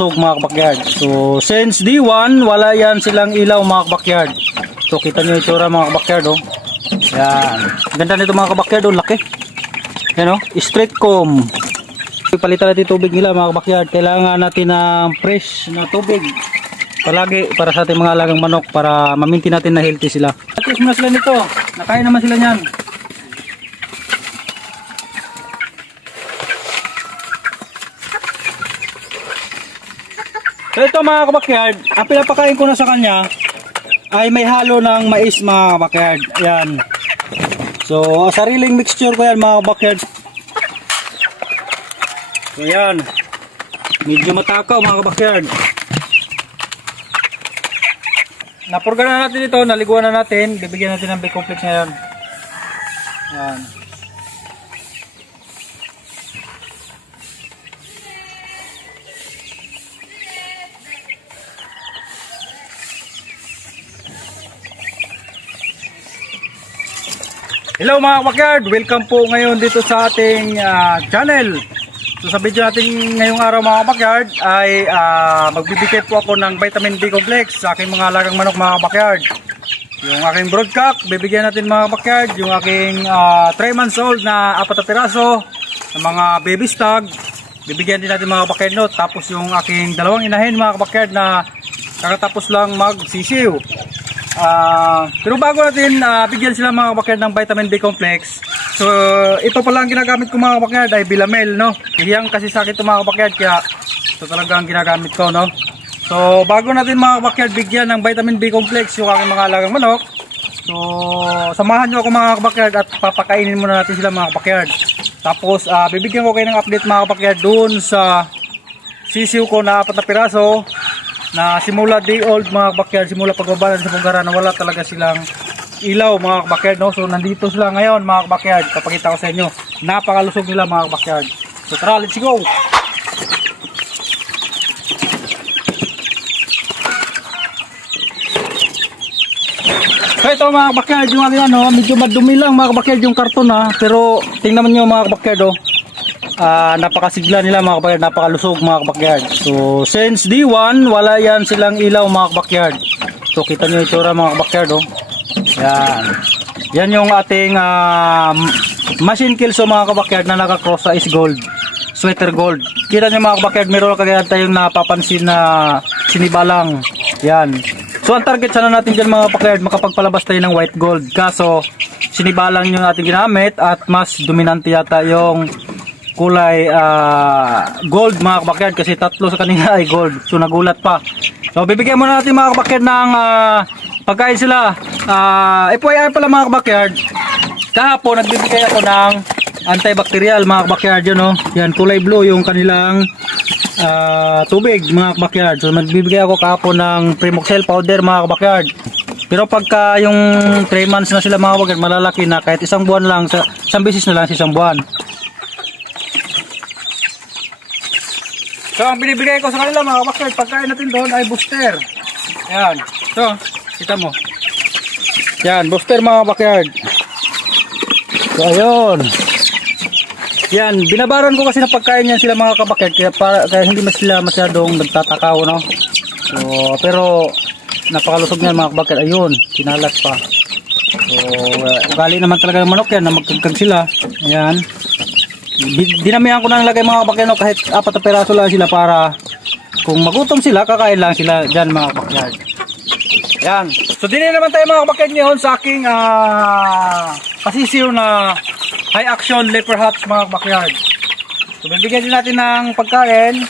napakalusog mga kabakyard. So since D1, wala yan silang ilaw mga kabakyard. So kita nyo itsura mga kabakyard oh. Yan. Ganda nito mga kabakyard oh, laki. Yan oh, straight comb. Palitan natin tubig nila mga kabakyard. Kailangan natin ng fresh na tubig. Palagi para sa ating mga alagang manok para mamintin natin na healthy sila. At na sila nito. Nakain naman sila niyan. So ito mga kabakyard, ang pinapakain ko na sa kanya ay may halo ng mais mga kabakyard. Yan. So sariling mixture ko yan mga kabakyard. So yan. Medyo matakaw mga kabakyard. Napurga na natin ito, naliguan na natin. Bibigyan natin ng B-complex ngayon. Yan. Hello mga kabakyard, welcome po ngayon dito sa ating ah, channel. So sa video natin ngayong araw mga kabakyard ay ah, magbibigay po ako ng vitamin B complex sa aking mga alagang manok mga kabakyard. Yung aking broodcock, bibigyan natin mga kabakyard. Yung aking 3 months old na apat na piraso ng mga baby stag, bibigyan din natin mga kabakyard no. Tapos yung aking dalawang inahin mga kabakyard na kakatapos lang magsisiw. Ah, pero bago natin ah, bigyan sila mga kabakyard ng vitamin B complex. So, ito pala ang ginagamit ko mga kabakyard ay Bilamel, no? Hiyang kasi sa akin ito mga kabakyard kaya ito talaga ang ginagamit ko, no? So, bago natin mga kabakyard bigyan ng vitamin B complex yung aking mga alagang manok. So, samahan nyo ako mga kabakyard at papakainin muna natin sila mga kabakyard. Tapos, ah, bibigyan ko kayo ng update mga kabakyard doon sa sisiw ko na apat na piraso na simula day old mga backyard simula pagbabalan sa Bungaran na wala talaga silang ilaw mga backyard no? So nandito sila ngayon mga backyard papakita ko sa inyo. Napakalusog nila mga backyard so tara let's go! So ito mga backyard yung ano medyo madumi lang mga backyard yung karton ha? Pero tingnan mo mga backyard oh Ah, napakasigla nila mga kabakyard, napakalusog mga kabakyard. So, since D1, wala yan silang ilaw mga kabakyard. So, kita nyo yung itsura mga kabakyard, oh. Yan. Yan yung ating ah, machine kill so mga kabakyard na nakakross sa is gold. Sweater gold. Kita nyo mga kabakyard, meron kagaya tayong napapansin na sinibalang. Yan. So, ang target sana natin dyan mga kabakyard, makapagpalabas tayo ng white gold. Kaso, sinibalang yung ating ginamit at mas dominante yata yung kulay ah, gold mga kabakyard kasi tatlo sa kanila ay gold. So nagulat pa. So bibigyan muna natin mga kabakyard ng ah, pagkain sila. Uh, FYI pala mga kabakyard kahapon nagbibigay ako ng antibacterial mga kabakyard yun no? yan kulay blue yung kanilang ah, tubig mga kabakyard so nagbibigay ako kahapon ng Primoxel powder mga kabakyard pero pagka yung 3 months na sila mga kabakyard malalaki na. Kahit isang buwan lang sa, isang beses na lang sa isang buwan So, ang binibigay ko sa kanila mga kabakyard, pagkain natin doon ay booster. Ayan. So, kita mo. Yan, booster mga kabakyard. So, ayun. Yan, binabaran ko kasi ng pagkain yan sila mga kabakyard, kaya, para, kaya hindi mas sila masyadong nagtatakaw, no? So, pero, napakalusog niyan mga kabakyard. Ayun, kinalat pa. So, ugali naman talaga ng manok yan na magkagkag sila. Ayan. Di- dinamihan ko na nilagay mga kabakyard kahit apat na peraso lang sila para kung magutom sila, kakain lang sila dyan mga kabakyard. Yan. So din naman tayo mga kabakyard ngayon sa aking ah, pasisiw na high action leper hats mga kabakyard. So bibigyan din natin ng pagkain.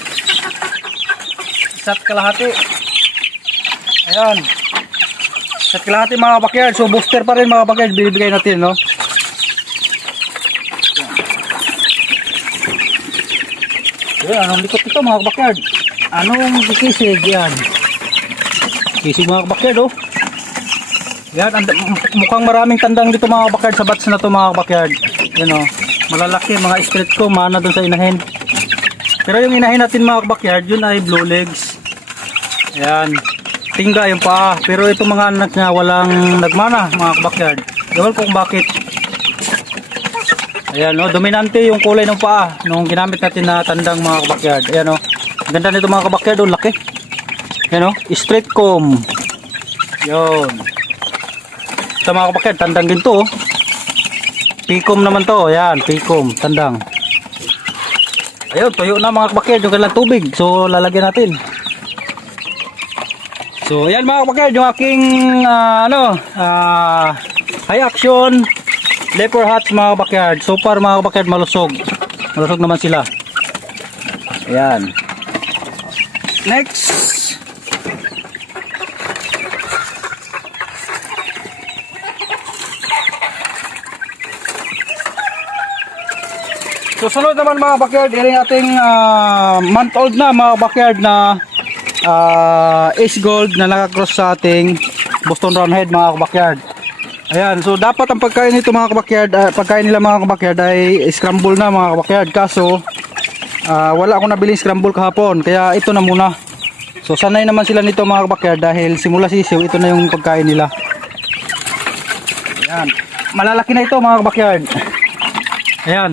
Isa't kalahati. Ayan. Isa't kalahati mga kabakyard. So booster pa rin mga kabakyard bibigay natin no. Yan, anong likot ito mga kabakyard? Anong kisig yan? Kisig mga kabakyard oh. Yan, and, mukhang maraming tandang dito mga kabakyard sa bats na to mga kabakyard. Yan oh, malalaki mga straight ko, mana doon sa inahin. Pero yung inahin natin mga kabakyard, yun ay blue legs. Yan, tingga yung paa. Pero itong mga anak niya walang nagmana mga kabakyard. Gawal kung bakit. Ayan, no, dominante yung kulay ng paa nung ginamit natin na tandang mga kabakyard. Ayan, no. Ganda nito mga kabakyard, oh, laki. Yan oh, straight comb. Yun. Ito mga kabakyard, tandang din to oh. Pikom naman to, yan, pikom, tandang. Ayun, tuyo na mga kabakyard yung kanilang tubig. So, lalagyan natin. So, ayan mga kabakyard, yung aking, ah, ano, ah, high action, leper hats mga kabakyard. So far mga kabakyard, malusog. Malusog naman sila. Ayan. Next. Susunod naman mga backyard, iring ating ah, month old na mga backyard na ah, ace gold na nakakross sa ating Boston Roundhead mga backyard. Ayan, so dapat ang pagkain nito mga kabakyard, ah, pagkain nila mga kabakyard ay scramble na mga kabakyard. Kaso, ah, wala akong nabiling scramble kahapon, kaya ito na muna. So sanay naman sila nito mga kabakyard dahil simula sisiw, ito na yung pagkain nila. Ayan, malalaki na ito mga kabakyard. Ayan,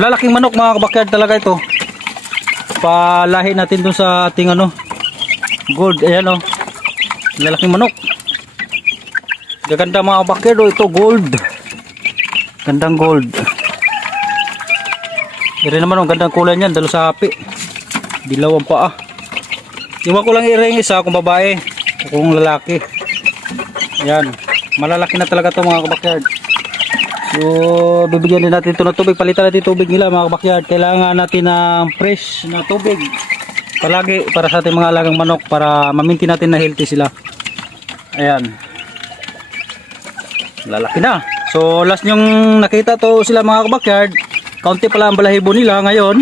lalaking manok mga kabakyard talaga ito. Palahi natin dun sa ating ano, gold, ayan o. Lalaking manok. Gaganda mga kabakyard o, ito gold. Gandang gold. Iri naman ang gandang kulay niyan, dalo sa api. Dilaw ang paa. Iwan ko lang i-ring isa kung babae kung lalaki. Yan. Malalaki na talaga to mga kabakyard. So, bibigyan din natin ito ng tubig. Palitan natin tubig nila mga kabakyard. Kailangan natin ng fresh na tubig. Palagi para sa ating mga alagang manok para maminti natin na healthy sila. Ayan. Lalaki na. So, last yung nakita to sila mga kabakyard. Kaunti pala ang balahibo nila ngayon.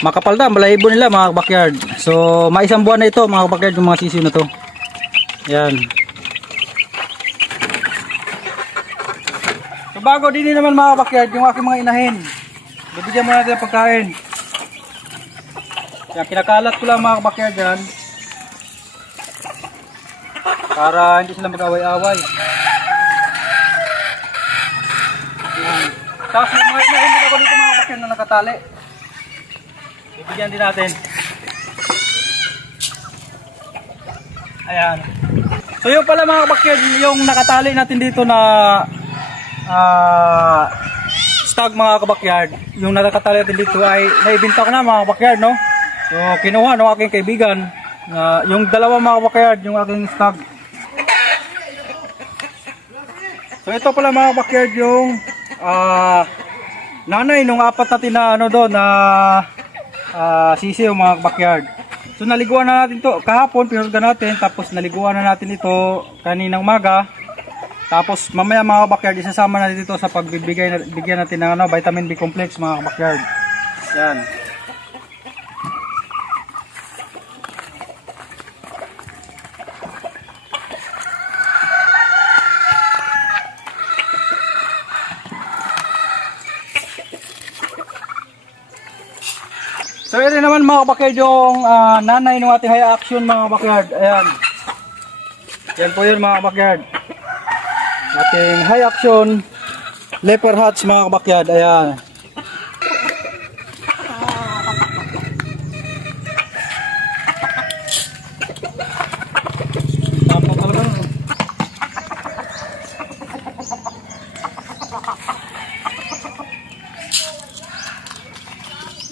Makapal na ang balahibo nila mga kabakyard. So, maisang buwan na ito mga kabakyard yung mga sisiw na to. Ayan. So bago din naman mga backyard yung aking mga inahin. Bibigyan mo natin ng pagkain. Kaya kinakalat ko lang mga backyard yan. Para hindi sila mag-away-away. Tapos may mga din ako dito mga backyard na nakatali. Bibigyan din natin. Ayan. So yung pala mga backyard yung nakatali natin dito na ah stag mga kabakyard yung nakakatali natin dito ay naibinta ko na mga kabakyard no so kinuha ng aking kaibigan na yung dalawa mga kabakyard yung aking stag so ito pala mga kabakyard yung ah nanay nung apat natin na ano doon na ah, sisiw mga kabakyard so naliguan na natin to kahapon pinurga natin tapos naliguan na natin ito kaninang maga tapos mamaya mga kabakyard, isasama natin dito sa pagbibigay bigyan natin ng ano, vitamin B complex mga kabakyard. Yan. Yun naman mga kabakyard yung ah, nanay ng ating high action mga kabakyard. Ayan. Yan po yun mga kabakyard ating high action leper hats mga kabakyard ayan Tapos ano?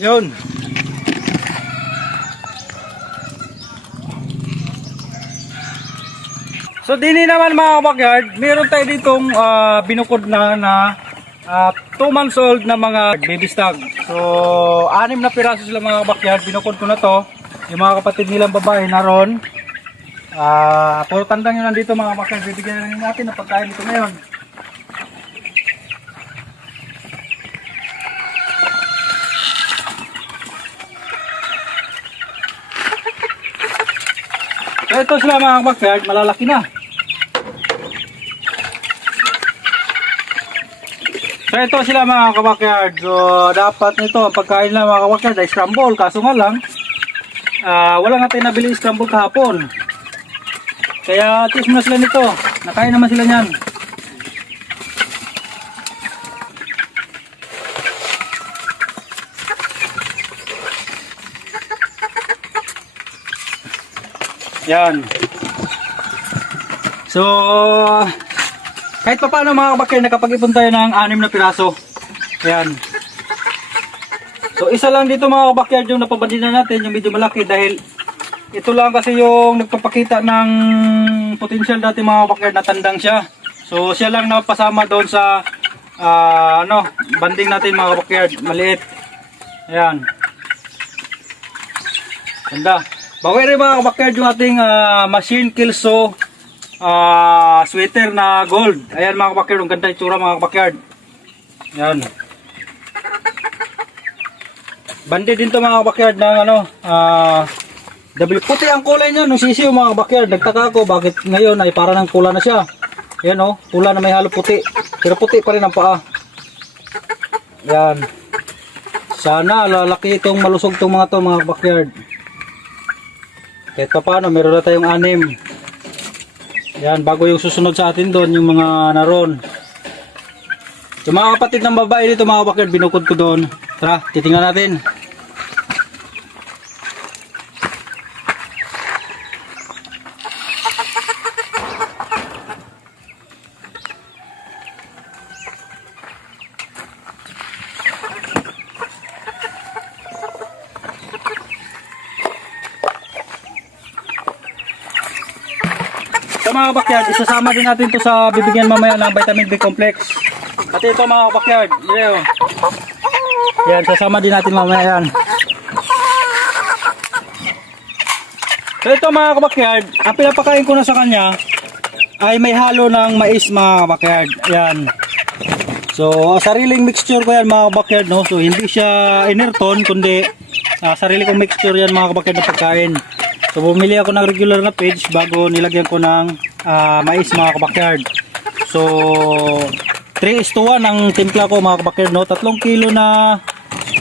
yun Dini naman mga kabakyard, meron tayo ditong ah, binukod na na 2 months old na mga baby stag. So anim na piraso sila mga kabakyard, binukod ko na to. Yung mga kapatid nilang babae naroon. Ah, puro tandang yun nandito mga kabakyard, bibigyan na natin ng pagkain ito ngayon. So ito sila mga kabakyard, malalaki na. So ito sila mga kabakyard. So dapat nito ang pagkain nila mga kabakyard ay scramble. Kaso nga lang, ah, wala tayo nabili scramble kahapon. Kaya tis na sila nito. Nakain naman sila niyan. Yan. So, kahit pa paano mga kabakyan, nakapag-ipon tayo ng anim na piraso. Yan. So, isa lang dito mga kabakyard yung napabandina natin, yung medyo malaki dahil ito lang kasi yung nagpapakita ng potential dati mga kabakyard na tandang siya. So, siya lang napasama doon sa ah, ano, banding natin mga kabakyard, maliit. Ayan. Ganda. Bago rin mga kabakyard yung ating ah, machine kilso ah, sweater na gold. Ayan mga kabakyard, ang ganda yung tsura mga kabakyard. Ayan. Bandi din to mga kabakyard ng ano, ah, W. Puti ang kulay niya nung sisiyo mga kabakyard. Nagtaka ako bakit ngayon ay para ng pula na siya. Ayan oh, pula na may halo puti. Pero puti pa rin ang paa. Yan. Sana lalaki itong malusog itong mga to mga backyard. Kahit pa paano, meron na tayong anim. Yan, bago yung susunod sa atin doon, yung mga naroon. Yung mga kapatid ng babae dito mga backyard, binukod ko doon. Tara, titingnan natin. Mga backyard, isasama din natin to sa bibigyan mamaya ng vitamin B complex. Pati ito mga backyard, yeah. Yan, sasama din natin mamaya yan. So ito mga kabakyard, ang pinapakain ko na sa kanya ay may halo ng mais mga kabakyard. Yan. So sariling mixture ko yan mga kabakyard no. So hindi siya inerton kundi ah, sarili kong mixture yan mga kabakyard na pagkain. So bumili ako ng regular na page bago nilagyan ko ng ah, mais mga kabakyard. So 3 is to 1 ang timpla ko mga kabakyard no. 3 kilo na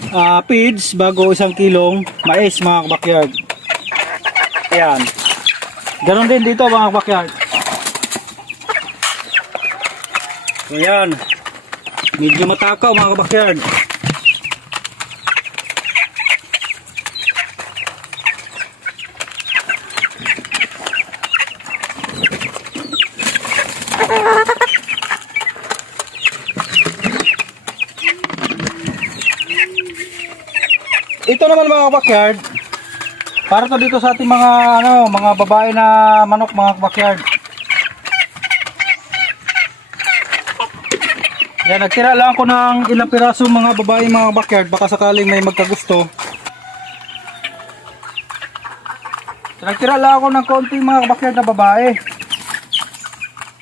ah, feeds bago isang kilong mais mga kabakyard. Ayan. Ganon din dito mga kabakyard. So yan. Medyo matakaw mga kabakyard. Ito naman mga kabakyard, para to dito sa ating mga ano, mga babae na manok mga backyard. Yan, nagtira lang ako ng ilang piraso mga babae mga backyard baka sakaling may magkagusto. So, nagtira lang ako ng konti mga backyard na babae.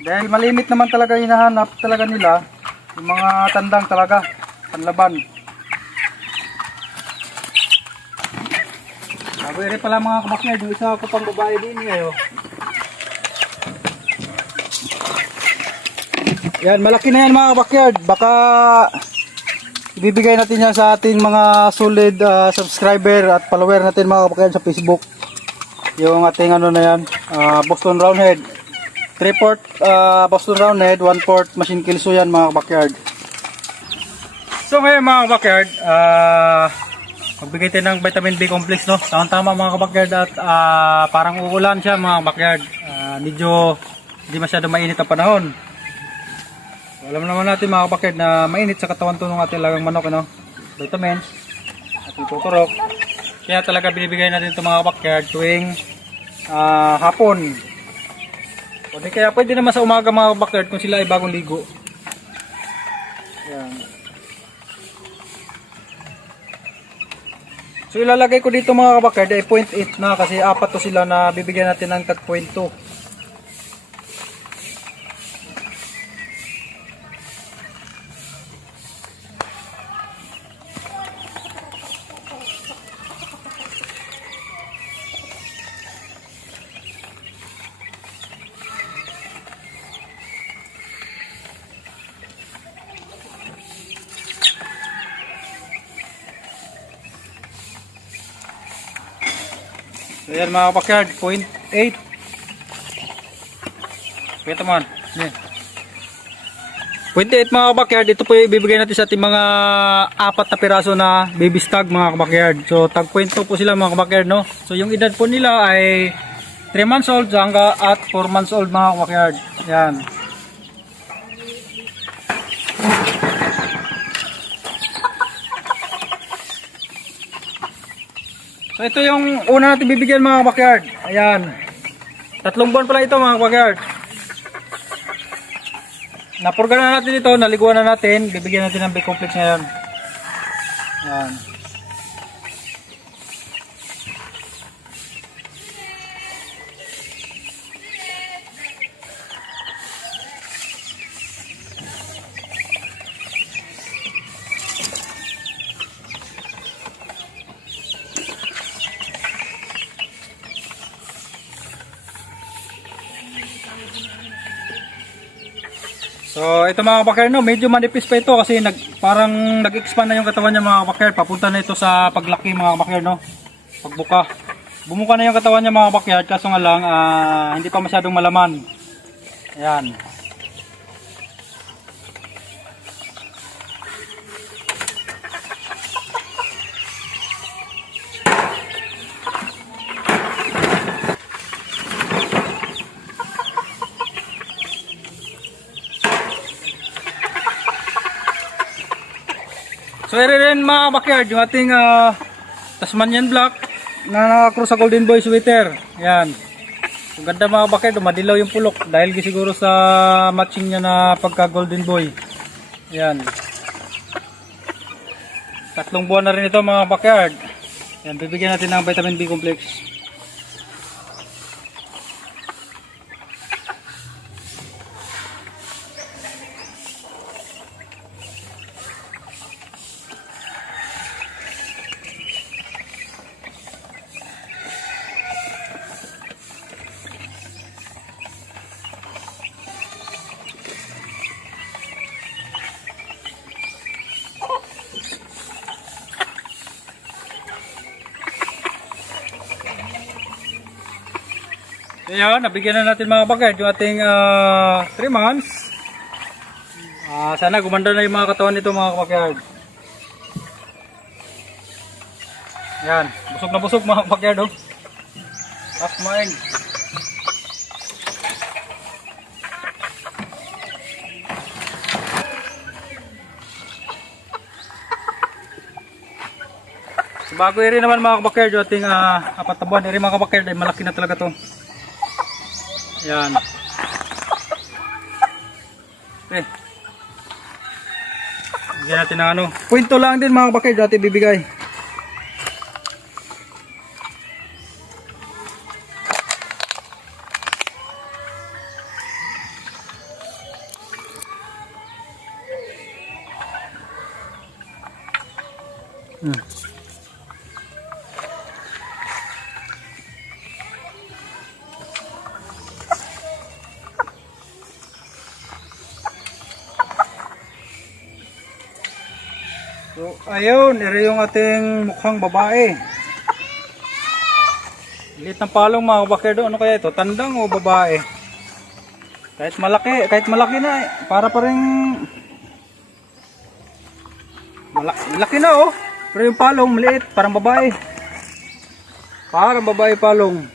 Dahil malimit naman talaga hinahanap talaga nila yung mga tandang talaga, panlaban. Bago rin pala mga kabakyan, yung isa ko pang babae din ngayon. Yan, malaki na yan mga kabakyard. Baka ibibigay natin yan sa ating mga solid ah, subscriber at follower natin mga kabakyard sa Facebook. Yung ating ano na yan, ah, Boston Roundhead. 3 port ah, Boston Roundhead, 1 port machine kill so yan mga kabakyard. So ngayon mga kabakyard, ah Magbigay tayo ng vitamin B complex no. Tama-tama mga kabakyard at ah, parang uulan siya mga kabakyard. Ah, medyo hindi masyado mainit ang panahon. So, alam naman natin mga kabakyard na mainit sa katawan to ng ating lagang manok ano. Vitamins at ituturok. Kaya talaga binibigay natin ito mga kabakyard tuwing ah, hapon. O di kaya pwede naman sa umaga mga kabakyard kung sila ay bagong ligo. Yan. So ilalagay ko dito mga kabakard ay 0.8 na kasi apat to sila na bibigyan natin ng tag 0.2. So yan mga kabakard, 0.8. Kita man. Yan. 0.8 mga kabakyard, ito po yung ibibigay natin sa ating mga apat na piraso na baby stag mga kabakyard. So tag 0.2 po sila mga kabakyard no. So yung edad po nila ay 3 months old hangga at 4 months old mga backyard. Yan. So ito yung una natin bibigyan mga backyard. Ayan. Tatlong buwan pala ito mga backyard. Napurga na natin ito, naliguan na natin. Bibigyan natin ng B-complex ngayon. Ayan. So mga bakar no, medyo manipis pa ito kasi nag, parang nag-expand na yung katawan niya mga bakar. Papunta na ito sa paglaki mga bakar no. Pagbuka. Bumuka na yung katawan niya mga bakar kaso nga lang ah, hindi pa masyadong malaman. Ayan. So ere rin mga backyard, yung ating ah, Tasmanian Black na nakakross sa Golden Boy sweater. Ayan. Ang ganda mga backyard, madilaw yung pulok dahil siguro sa matching niya na pagka Golden Boy. Ayan. Tatlong buwan na rin ito mga backyard. Ayan, bibigyan natin ng vitamin B complex. Ayan, nabigyan na natin mga bagay yung ating 3 months. Ah, sana gumanda na yung mga katawan nito mga backyard. Yan, busog na busog mga backyard oh. Tapos kumain. So, bago rin naman mga backyard yung ating ah, apat na buwan. Iri mga backyard ay malaki na talaga to. Yan. Okay. Bigyan natin ng ano. Kwento lang din mga bakay dati bibigay. Hmm. Ayun, ito yung ating mukhang babae. Liit ng palong mga bakir doon. Ano kaya ito? Tandang o babae? Kahit malaki, kahit malaki na, eh, para pa rin Mala malaki na oh. Pero yung palong maliit, parang babae. Parang babae palong.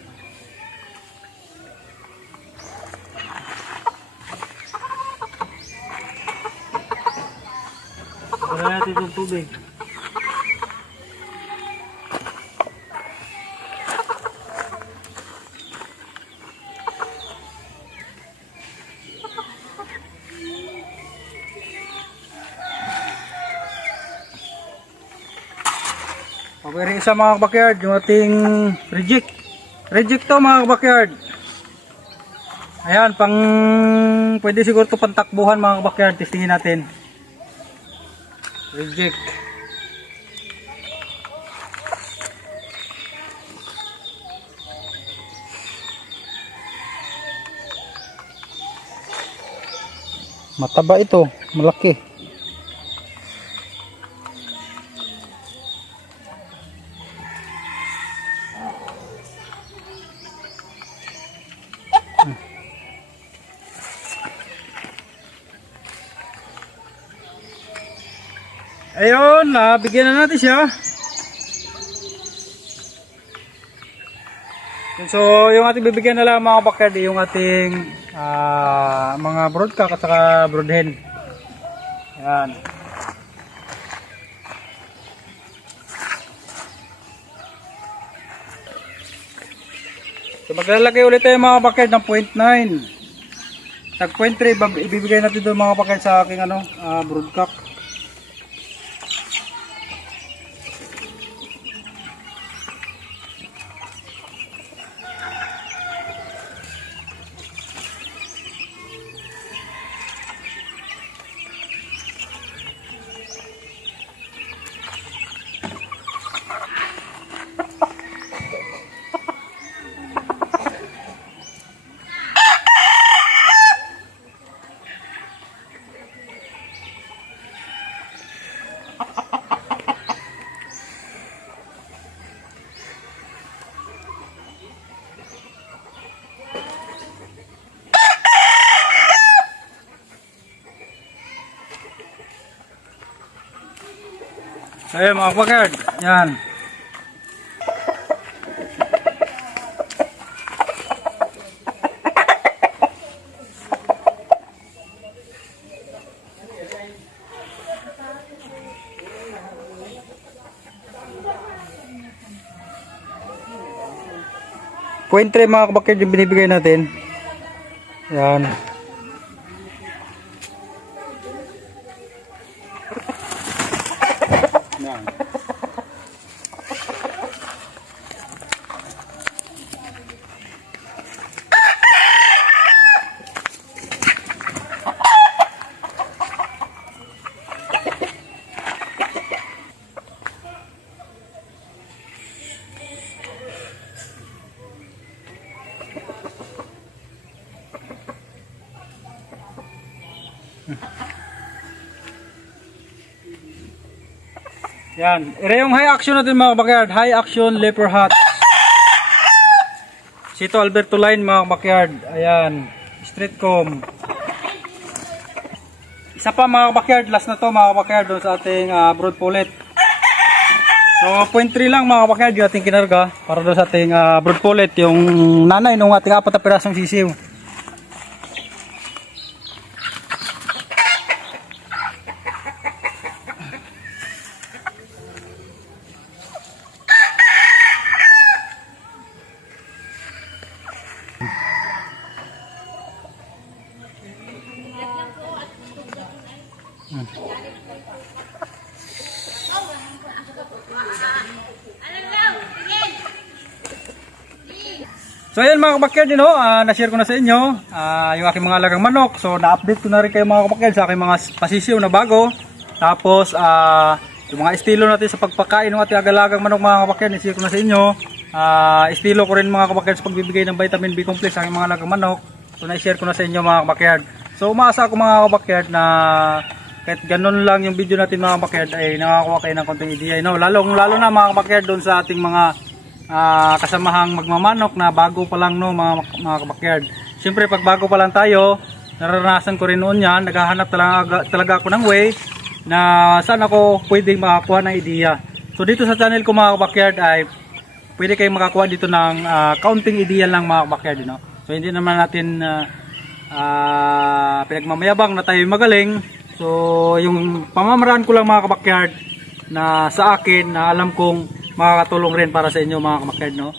Wala natin itong tubig. Okay, isa mga backyard, yung ating reject. Reject to mga backyard. Ayan, pang pwede siguro to pantakbuhan mga backyard, testingin natin. Reject. Mataba ito, malaki. Ayun, nabigyan na natin siya. So, yung ating bibigyan na lang mga kabakyard, yung ating ah, mga broadcock at saka broodhen. Yan. So, maglalagay ulit tayo mga kabakyard ng 0.9. Tag 0.3, bab- ibibigay natin doon mga kabakyard sa aking ano, ah, broodcock. Ayun mga kabakyard, yan. Point three mga kabakyard yung binibigay natin. Yan. Yan. Ito yung high action natin mga backyard. High action leper hat. Sito Alberto Line mga backyard. Ayan. Street comb. Isa pa mga backyard. Last na to mga backyard doon sa ating ah, broad pullet. So, point 3 lang mga backyard yung ating kinarga para doon sa ating ah, broad pullet. Yung nanay nung ating apat na pirasong sisiw. So ayun mga kabakyard, you know, ah, na-share ko na sa inyo ah, yung aking mga alagang manok. So na-update ko na rin kayo mga kabakyard sa aking mga pasisiw na bago. Tapos ah, yung mga estilo natin sa pagpakain ng ating agalagang manok mga kabakyard, na-share ko na sa inyo. Ah, estilo ko rin mga kabakyard sa pagbibigay ng vitamin B complex sa aking mga alagang manok. So na-share ko na sa inyo mga kabakyard. So umaasa ako mga kabakyard na kahit ganun lang yung video natin mga kabakyard ay nakakakuha kayo ng konting idea. No? Lalo, lalo na mga kabakyard doon sa ating mga ah, kasamahang magmamanok na bago pa lang no mga mga kabakyard. Siyempre pag bago pa lang tayo, naranasan ko rin noon yan, naghahanap talaga, talaga ako ng way na saan ako pwedeng makakuha ng ideya. So dito sa channel ko mga kabakyard ay pwede kayong makakuha dito ng ah, counting ideya lang mga kabakyard. No? So hindi naman natin ah, ah, pinagmamayabang na tayo magaling. So yung pamamaraan ko lang mga kabakyard na sa akin na alam kong makakatulong rin para sa inyo mga kabakyard no.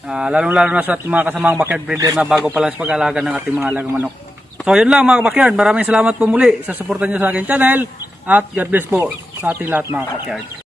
Ah, lalong-lalo na sa ating mga kasamang backyard breeder na bago pa lang sa pag-alaga ng ating mga alagang manok. So yun lang mga kabakyard, maraming salamat po muli sa suporta nyo sa aking channel at God bless po sa ating lahat mga kabakyard.